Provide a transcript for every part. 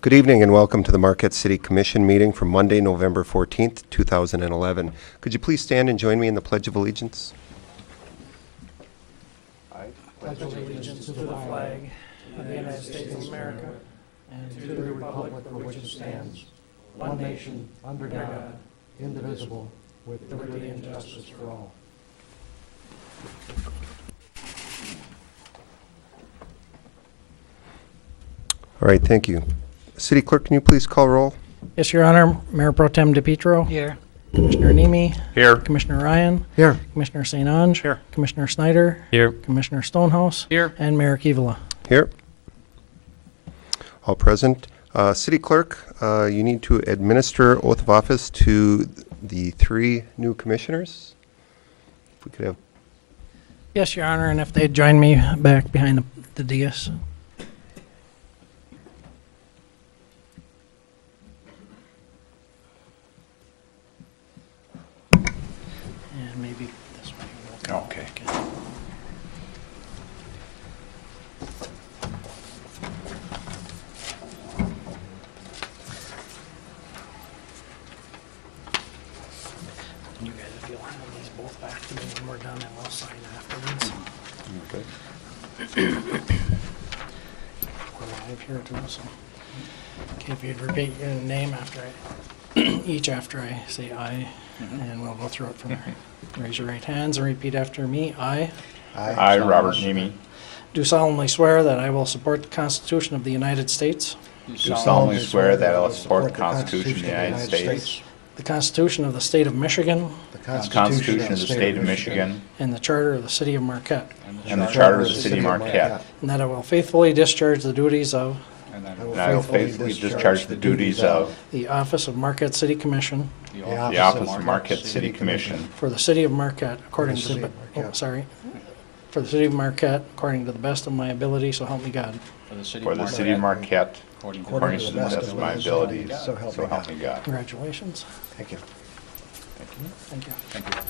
Good evening and welcome to the Marquette City Commission meeting for Monday, November 14th, 2011. Could you please stand and join me in the Pledge of Allegiance? I pledge allegiance to the flag of the United States of America and to the republic for which it stands, one nation, under God, indivisible, with liberty and justice for all. All right, thank you. City Clerk, can you please call roll? Yes, Your Honor. Mayor Pro Tem DePietro. Here. Commissioner Nemi. Here. Commissioner Ryan. Here. Commissioner St. Ange. Here. Commissioner Snyder. Here. Commissioner Stonehouse. Here. And Mayor Kivala. Here. All present. City Clerk, you need to administer oath of office to the 3 new commissioners. If we could have. Yes, Your Honor, and if they'd join me back behind the dais. And maybe this way. Okay. You guys, if you'll hand these both back to me when we're done, and we'll sign afterwards. Okay. We're live here too, so. Okay, if you'd repeat your name after each after I say aye, and we'll go through it from there. Raise your right hands and repeat after me. I I, Robert Nemi, do solemnly swear that I will support the Constitution of the United States, do solemnly swear that I will support the Constitution of the United States, the Constitution of the State of Michigan, the Constitution of the State of Michigan, and the Charter of the City of Marquette, and the Charter of the City of Marquette, and that I will faithfully discharge the duties of and I will faithfully discharge the duties of the Office of Marquette City Commission the Office of Marquette City Commission for the City of Marquette according For the to City the, of Marquette. for the City of Marquette according to the best of my ability, so help me God. for the City of Marquette, according to the best of my abilities, So help me God. Congratulations. Thank you. Thank you. Thank you.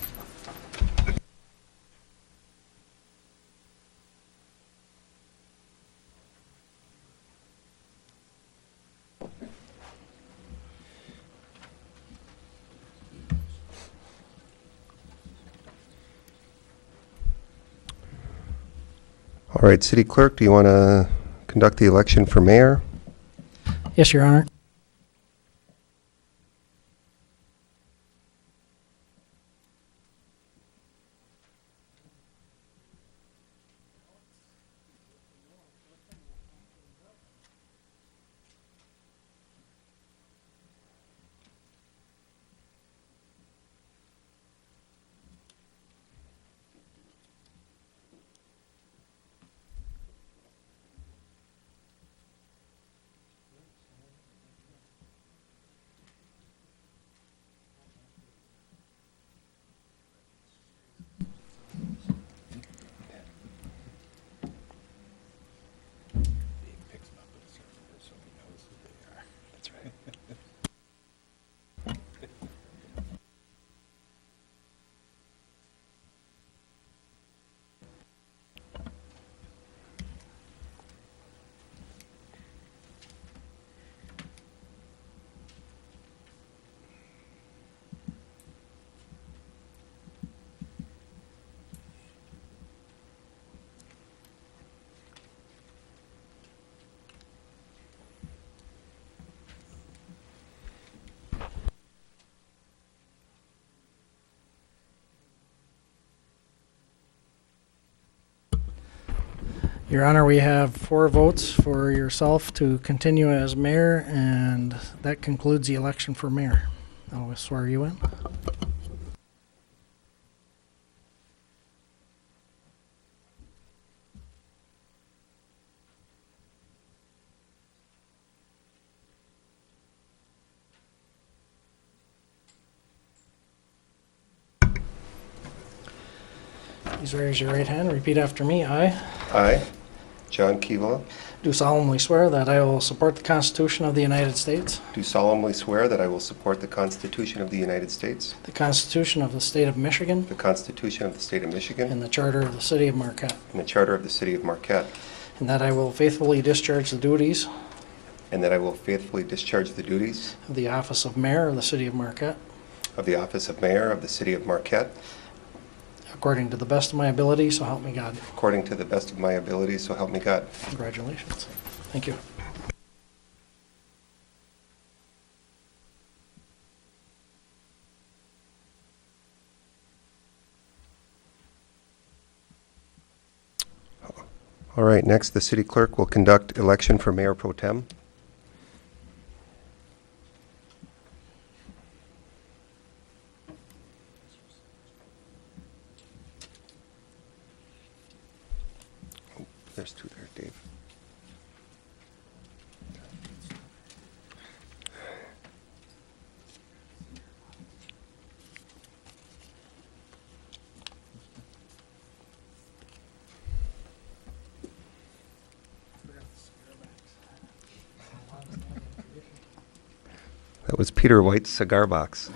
All right, City Clerk, do you want to conduct the election for mayor? Yes, Your Honor. Your Honor, we have 4 votes for yourself to continue as mayor, and that concludes the election for mayor. I'll swear you in. Please raise your right hand. Repeat after me. I, John Kivala, Do solemnly swear that I will support the Constitution of the United States, do solemnly swear that I will support the Constitution of the United States, the Constitution of the State of Michigan, the Constitution of the State of Michigan, and the Charter of the City of Marquette, and the Charter of the City of Marquette, and that I will faithfully discharge the duties and that I will faithfully discharge the duties of the office of mayor of the city of Marquette of the office of mayor of the city of Marquette according to the best of my ability, so help me God. according to the best of my ability, so help me God. Congratulations. Thank you. All right, next, the city clerk will conduct election for mayor pro tem. Oh, there's two there, Dave. That was Peter White's cigar box.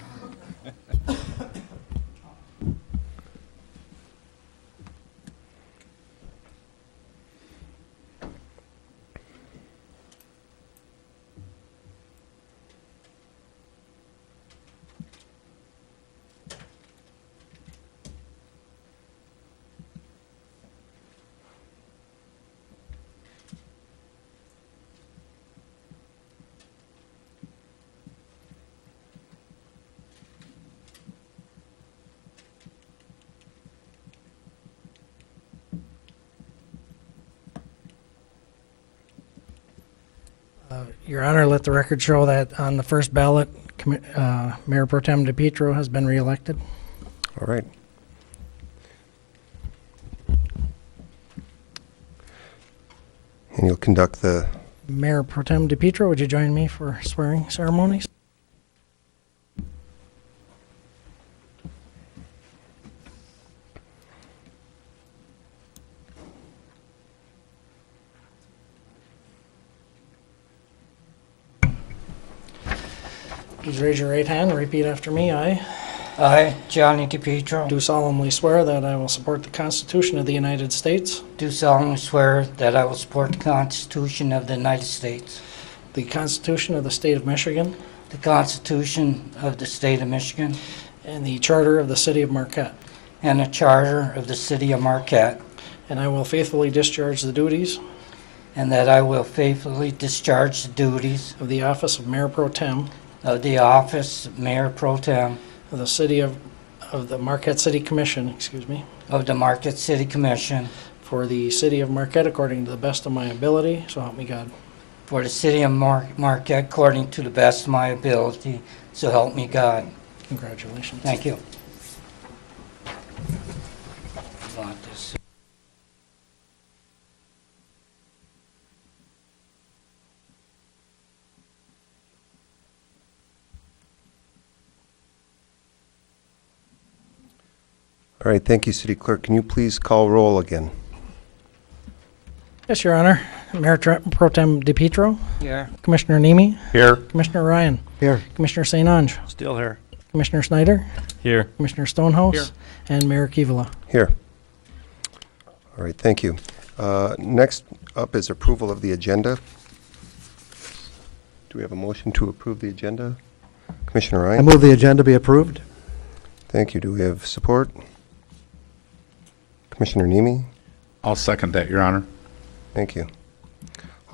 Your Honor, let the record show that on the first ballot, Mayor Pro Tem DePietro has been reelected. All right. And you'll conduct the, Mayor Pro Tem DePietro, would you join me for swearing ceremonies? Please raise your right hand and repeat after me. I, Johnny DePietro, Do solemnly swear that I will support the Constitution of the United States, do solemnly swear that I will support the Constitution of the United States, the Constitution of the State of Michigan, the Constitution of the State of Michigan, and the Charter of the City of Marquette, and the Charter of the City of Marquette, and I will faithfully discharge the duties and that I will faithfully discharge the duties of the office of Mayor Pro Tem of the office of Mayor Pro Tem of the City of the Marquette City Commission, of the Marquette City Commission for the City of Marquette according to the best of my ability, so help me God. for the City of Marquette according to the best of my ability, so help me God. Congratulations. Thank you. Want this? all right, thank you, city clerk. Can you please call roll again? Yes, Your Honor. Mayor Pro Tem DePietro, Here. Commissioner Nemi, Here. Commissioner Ryan, Here. Commissioner St. Ange, Still here. Commissioner Snyder, Here. Commissioner Stonehouse, Here. and Mayor Kivala. Here. All right, thank you. Next up is approval of the agenda. Do we have a motion to approve the agenda? Commissioner I Ryan? move the agenda be approved. Thank you. Do we have support? Commissioner Nemi? I'll second that, Your Honor. Thank you.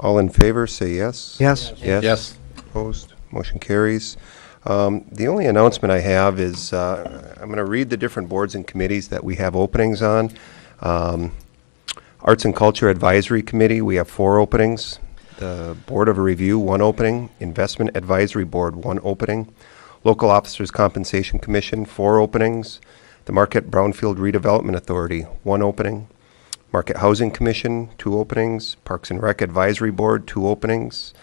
All in favor, say yes. Yes. Yes. Yes. Opposed? Motion carries. The only announcement I have is I'm going to read the different boards and committees that we have openings on. Arts and Culture Advisory Committee, we have 4 openings. The Board of Review, 1 opening. Investment Advisory Board, 1 opening. Local Officers Compensation Commission, 4 openings. The Marquette Brownfield Redevelopment Authority, 1 opening. Marquette Housing Commission, 2 openings. Parks and Rec Advisory Board, 2 openings.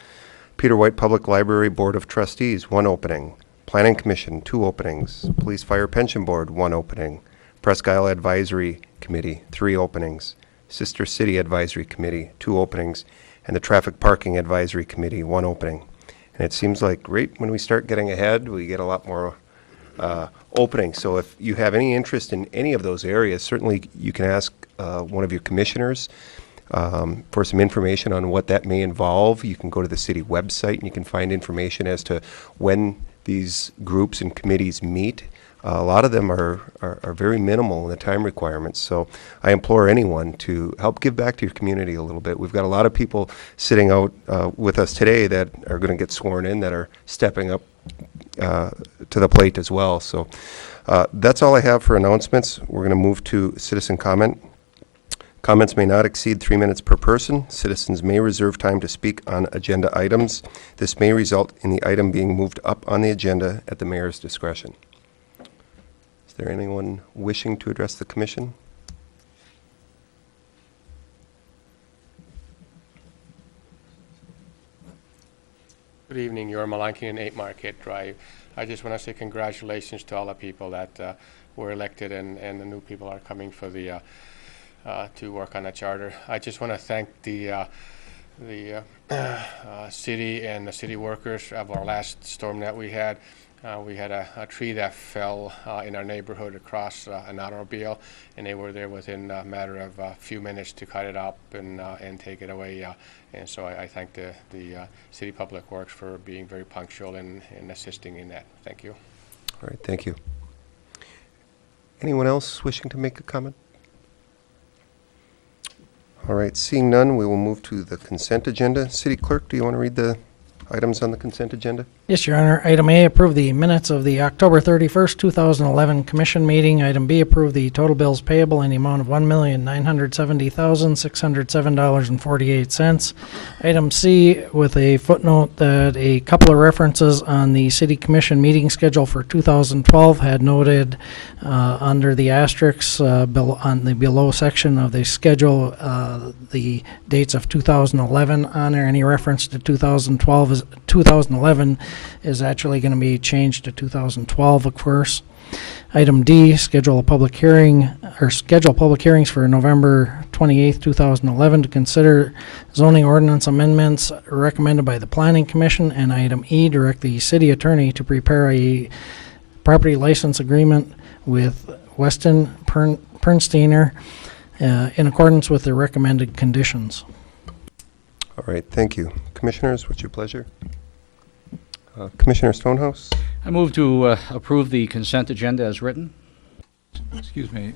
Peter White Public Library Board of Trustees, 1 opening. Planning Commission, 2 openings. Police Fire Pension Board, 1 opening. Presque Isle Advisory Committee, 3 openings. Sister City Advisory Committee, 2 openings. And the Traffic Parking Advisory Committee, 1 opening. And it seems like right when we start getting ahead, we get a lot more openings. So if you have any interest in any of those areas, certainly you can ask one of your commissioners. For some information on what that may involve, you can go to the city website and you can find information as to when these groups and committees meet. A lot of them are very minimal in the time requirements, so I implore anyone to help give back to your community a little bit. We've got a lot of people sitting out with us today that are going to get sworn in, that are stepping up to the plate as well. So that's all I have for announcements. We're going to move to citizen comment. Comments may not exceed 3 minutes per person. Citizens may reserve time to speak on agenda items. This may result in the item being moved up on the agenda at the mayor's discretion. Is there anyone wishing to address the commission? Good evening, Your Malanky and 8 Marquette Drive. I just want to say congratulations to all the people that were elected and the new people are coming for the to work on the charter. I just want to thank the city and the city workers of our last storm that we had. We had a tree that fell in our neighborhood across an automobile, and they were there within a matter of a few minutes to cut it up and take it away. And so I thank the City Public Works for being very punctual and assisting in that. Thank you. All right, thank you. Anyone else wishing to make a comment? All right, seeing none, we will move to the consent agenda. City Clerk, do you want to read the items on the consent agenda? Yes, Your Honor. Item A, approve the minutes of the October 31st, 2011 Commission meeting. Item B, approve the total bills payable in the amount of $1,970,607.48. Item C, with a footnote that a couple of references on the City Commission meeting schedule for 2012 had noted under the asterisks on the below section of the schedule the dates of 2011 on there. Any reference to 2011 is actually going to be changed to 2012, of course. Item D, schedule public hearings for November 28th, 2011 to consider zoning ordinance amendments recommended by the Planning Commission. And item E, direct the city attorney to prepare a property license agreement with Weston Pernsteiner in accordance with the recommended conditions. All right, thank you. Commissioners, what's your pleasure? Commissioner Stonehouse? I move to approve the consent agenda as written. Excuse me,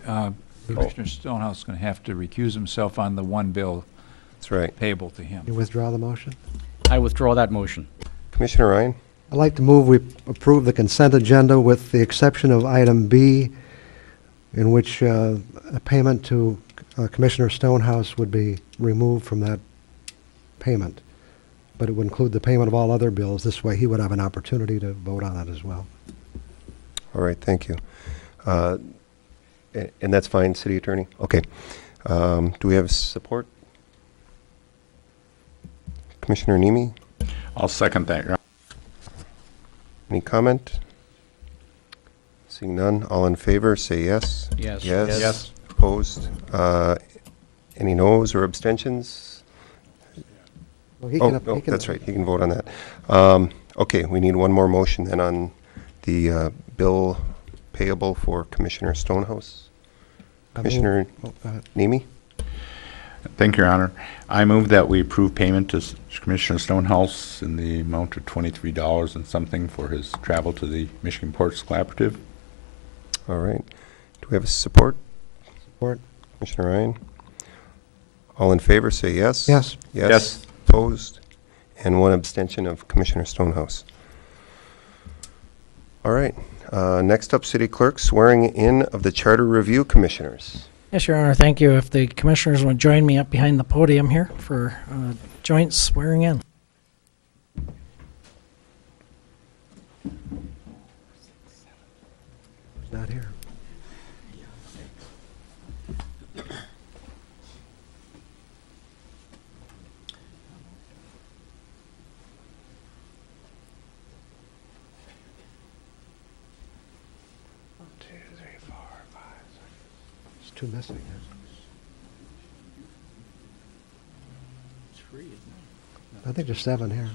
Commissioner Stonehouse is going to have to recuse himself on the one bill That's right. payable to him. You withdraw the motion? I withdraw that motion. Commissioner Ryan? I'd like to move we approve the consent agenda with the exception of item B, in which a payment to Commissioner Stonehouse would be removed from that payment. But it would include the payment of all other bills. This way he would have an opportunity to vote on it as well. All right, thank you. And that's fine, City Attorney? Okay. Do we have support? Commissioner Nemi? I'll second that, Your Honor. Any comment? Seeing none, all in favor, say yes. Yes. Yes. Opposed? Any noes or abstentions? Well, he Oh, can- no, he can- that's right, he can vote on that. Okay, we need one more motion then on the bill payable for Commissioner Stonehouse. I move- Commissioner oh, go ahead. Nemi? Thank you, Your Honor. I move that we approve payment to Commissioner Stonehouse in the amount of $23 and something for his travel to the Michigan Ports Collaborative. All right. Do we have support? Support? Commissioner Ryan? All in favor, say yes. Yes. Yes. Opposed? And one abstention of Commissioner Stonehouse. All right. Next up, City Clerk, swearing in of the Charter Review Commissioners. Yes, Your Honor. Thank you. If the commissioners would join me up behind the podium here for joint swearing in. He's not here. There's two missing. I think there's 7 here.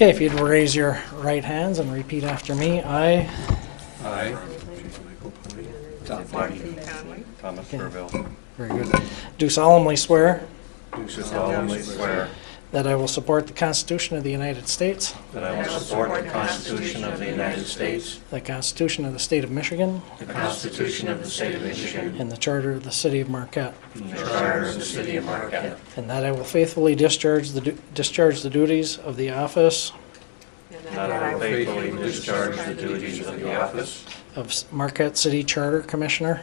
Okay, if you'd raise your right hands and repeat after me. I I, Thomas Burville, Very good. Do solemnly swear do solemnly swear that I will support the Constitution of the United States, that I will support the Constitution of the United States, the Constitution of the State of Michigan, the Constitution of the State of Michigan, and the Charter of the City of Marquette, and the Charter of the City of Marquette, and that I will faithfully discharge the duties of the office and that I will faithfully discharge the duties of the office of Marquette City Charter Commissioner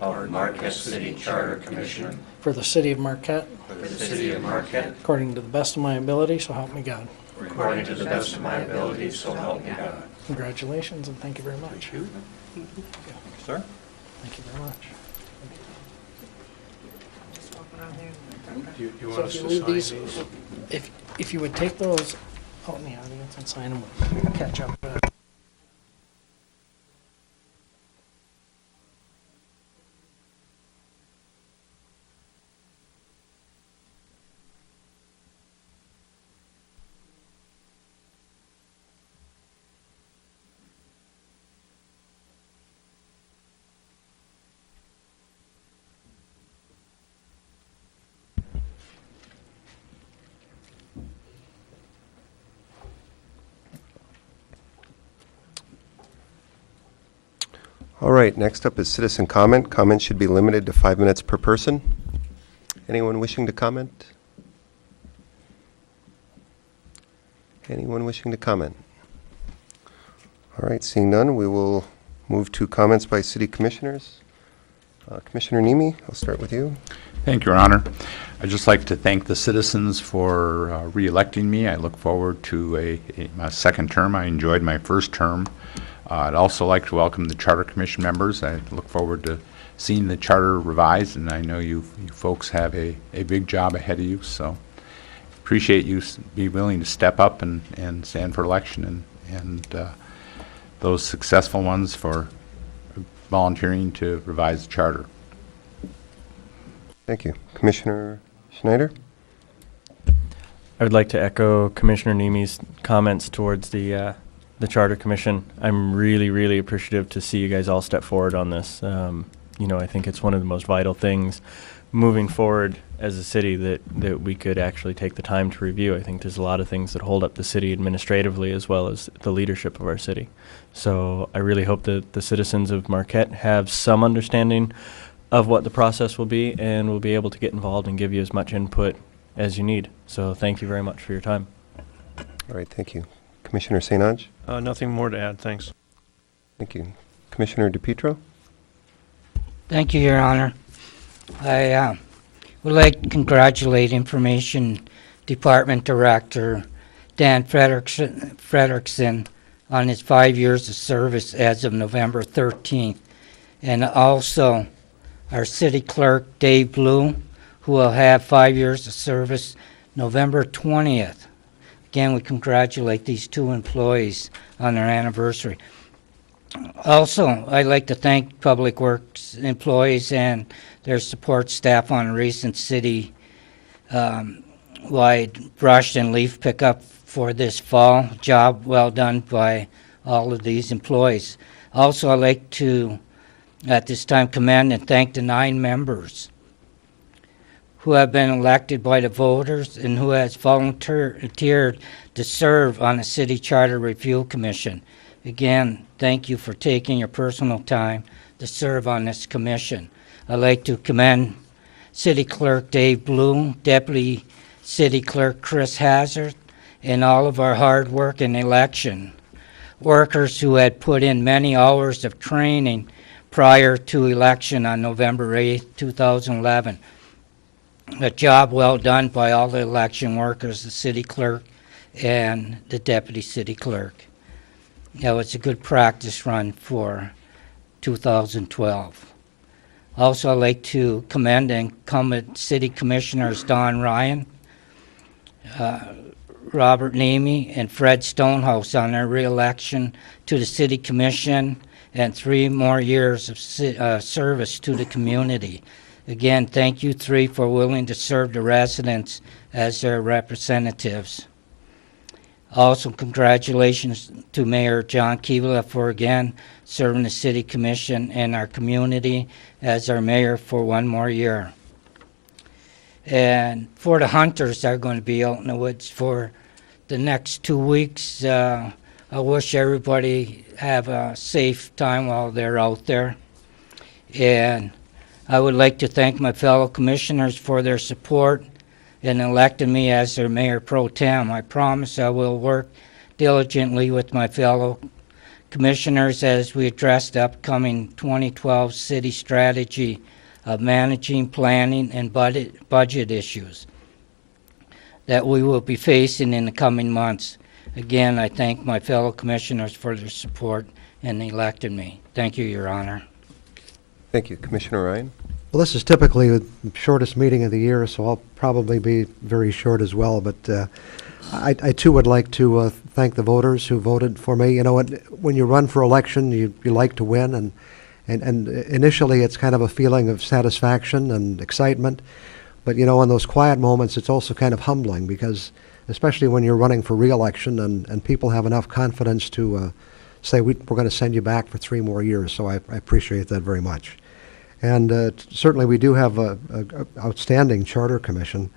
of Marquette City Charter Commissioner for the City of Marquette for the City of Marquette, according to the best of my ability, so help me God. according to the best of my ability, so help me God. Congratulations and thank you very much. Sir? Thank you very much. You So want if us you to leave sign these, these? if you would take those out in the audience and sign them, we'll catch up. All right, next up is citizen comment. Comments should be limited to 5 minutes per person. Anyone wishing to comment? Anyone wishing to comment? All right, seeing none, we will move to comments by city commissioners. Commissioner Nemi, I'll start with you. Thank you, Your Honor. I'd just like to thank the citizens for re-electing me. I look forward to my second term. I enjoyed my first term. I'd also like to welcome the Charter Commission members. I look forward to seeing the charter revised, and I know you folks have a big job ahead of you, so appreciate you be willing to step up and stand for election, and those successful ones for volunteering to revise the charter. Thank you. Commissioner Schneider? I would like to echo Commissioner Nemi's comments towards the Charter Commission. I'm really, really appreciative to see you guys all step forward on this. You know, I think it's one of the most vital things moving forward as a city that we could actually take the time to review. I think there's a lot of things that hold up the city administratively as well as the leadership of our city. So I really hope that the citizens of Marquette have some understanding of what the process will be and will be able to get involved and give you as much input as you need. So thank you very much for your time. All right, thank you. Commissioner St. Ange? Nothing more to add, thanks. Thank you. Commissioner DePietro? Thank you, Your Honor. I would like to congratulate Information Department Director Dan Frederickson on his 5 years of service as of November 13th. And also our City Clerk Dave Blue, who will have 5 years of service November 20th. Again, we congratulate these two employees on their anniversary. Also, I'd like to thank Public Works employees and their support staff on recent city wide brush and leaf pickup for this fall. Job well done by all of these employees. Also, I'd like to, at this time, commend and thank the 9 members who have been elected by the voters and who has volunteered to serve on the City Charter Review Commission. Again, thank you for taking your personal time to serve on this commission. I'd like to commend City Clerk Dave Blue, Deputy City Clerk Chris Hazard, and all of our hard work in election workers who had put in many hours of training prior to election on November 8th, 2011. A job well done by all the election workers, the city clerk and the deputy city clerk. Now, it's a good practice run for 2012. Also, I'd like to commend incumbent city commissioners Don Ryan, Robert Nemi, and Fred Stonehouse on their re-election to the city commission and 3 more years of service to the community. Again, thank you 3 for willing to serve the residents as their representatives. Also, congratulations to Mayor John Kivela for again serving the City Commission and our community as our mayor for one more year. And for the hunters that are going to be out in the woods for the next 2 weeks, I wish everybody have a safe time while they're out there. And I would like to thank my fellow commissioners for their support in electing me as their mayor pro tem. I promise I will work diligently with my fellow commissioners as we address the upcoming 2012 city strategy of managing, planning, and budget issues that we will be facing in the coming months. Again, I thank my fellow commissioners for their support in electing me. Thank you, Your Honor. Thank you. Commissioner Ryan? Well, this is typically the shortest meeting of the year, so I'll probably be very short as well. But I too would like to thank the voters who voted for me. You know, when you run for election, you like to win, and initially it's kind of a feeling of satisfaction and excitement. But you know, in those quiet moments, it's also kind of humbling because, especially when you're running for re-election and people have enough confidence to say we're going to send you back for 3 more years. So I appreciate that very much. And certainly we do have a outstanding charter commission,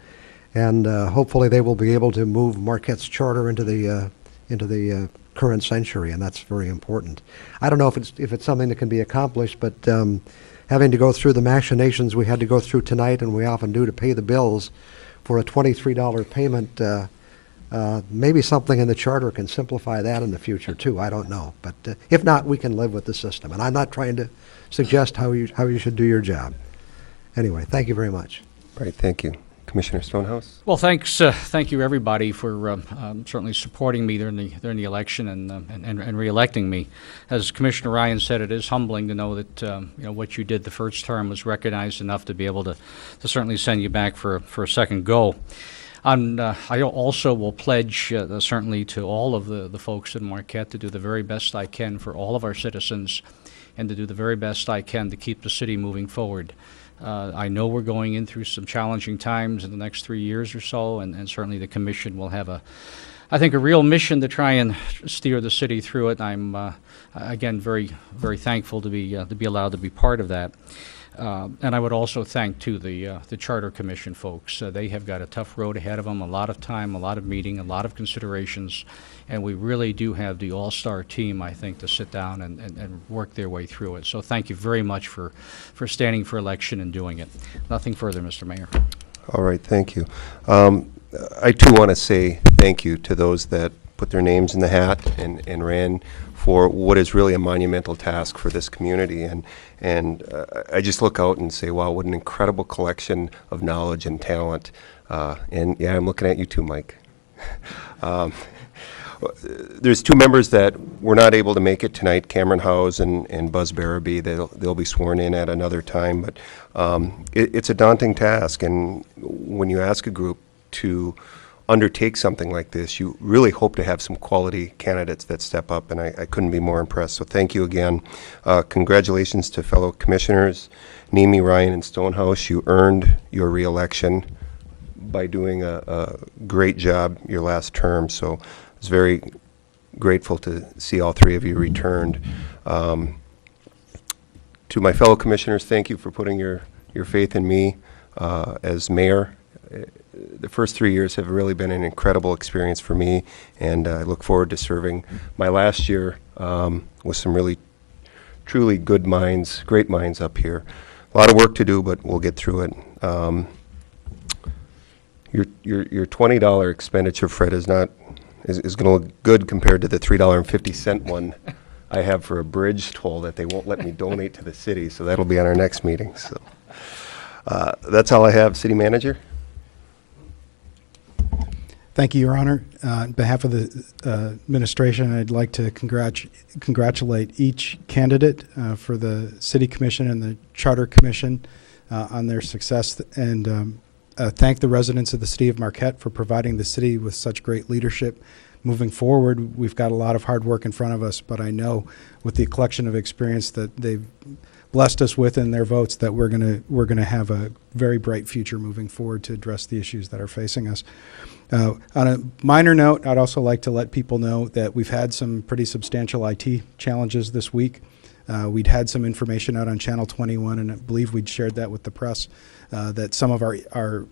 and hopefully they will be able to move Marquette's charter into the current century, and that's very important. I don't know if it's something that can be accomplished, but having to go through the machinations we had to go through tonight, and we often do to pay the bills for a $23 payment, maybe something in the charter can simplify that in the future too. I don't know, but if not, we can live with the system. And I'm not trying to suggest how you should do your job. Anyway, thank you very much. Right, thank you. Commissioner Stonehouse? Well, thanks. Thank you, everybody, for certainly supporting me during the election and re-electing me. As Commissioner Ryan said, it is humbling to know that you know what you did the first term was recognized enough to be able to certainly send you back for a second go. I also will pledge certainly to all of the folks in Marquette to do the very best I can for all of our citizens, and to do the very best I can to keep the city moving forward. I know we're going in through some challenging times in the next 3 years or so, and certainly the commission will have I think, a real mission to try and steer the city through it. I'm again very thankful to be allowed to be part of that. And I would also thank too the Charter Commission folks. They have got a tough road ahead of them, a lot of time, a lot of meeting, a lot of considerations, and we really do have the all-star team, I think, to sit down and work their way through it. So thank you very much for standing for election and doing it. Nothing further, Mr. Mayor. All right, thank you. I too want to say thank you to those that put their names in the hat and ran for what is really a monumental task for this community. And I just look out and say, wow, what an incredible collection of knowledge and talent. And yeah, I'm looking at you too, Mike. There's 2 members that were not able to make it tonight, Cameron Howes and Buzz Barabee. They'll be sworn in at another time, but it's a daunting task. And when you ask a group to undertake something like this, you really hope to have some quality candidates that step up, and I couldn't be more impressed. So thank you again. Congratulations to fellow commissioners, Nemi, Ryan, and Stonehouse. You earned your re-election by doing a great job your last term, so I was very grateful to see all 3 of you returned. To my fellow commissioners, thank you for putting your faith in me as mayor. The first 3 years have really been an incredible experience for me, and I look forward to serving my last year with some really, truly good minds, great minds up here. A lot of work to do, but we'll get through it. Your $20 expenditure, Fred, is going to look good compared to the $3.50 one I have for a bridge toll that they won't let me donate to the city. So that'll be on our next meeting. So that's all I have, City Manager. Thank you, Your Honor. On behalf of the administration, I'd like to congratulate each candidate for the City Commission and the Charter Commission on their success, and thank the residents of the City of Marquette for providing the city with such great leadership. Moving forward, we've got a lot of hard work in front of us, but I know with the collection of experience that they've blessed us with in their votes that we're gonna have a very bright future moving forward to address the issues that are facing us. On a minor note, I'd also like to let people know that we've had some pretty substantial IT challenges this week. We'd had some information out on Channel 21, and I believe we'd shared that with the press, that some of our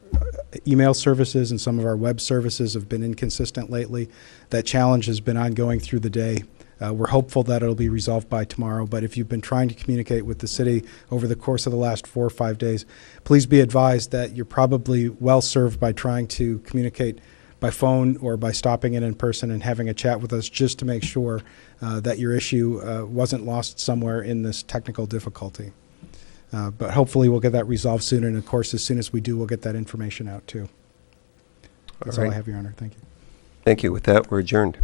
email services and some of our web services have been inconsistent lately. That challenge has been ongoing through the day. We're hopeful that it'll be resolved by tomorrow, but if you've been trying to communicate with the city over the course of the last 4 or 5 days, please be advised that you're probably well served by trying to communicate by phone or by stopping in person and having a chat with us just to make sure that your issue wasn't lost somewhere in this technical difficulty. But hopefully we'll get that resolved soon, and of course, as soon as we do, we'll get that information out too. That's all I have, Your Honor. Thank you. Thank you. With that, we're adjourned.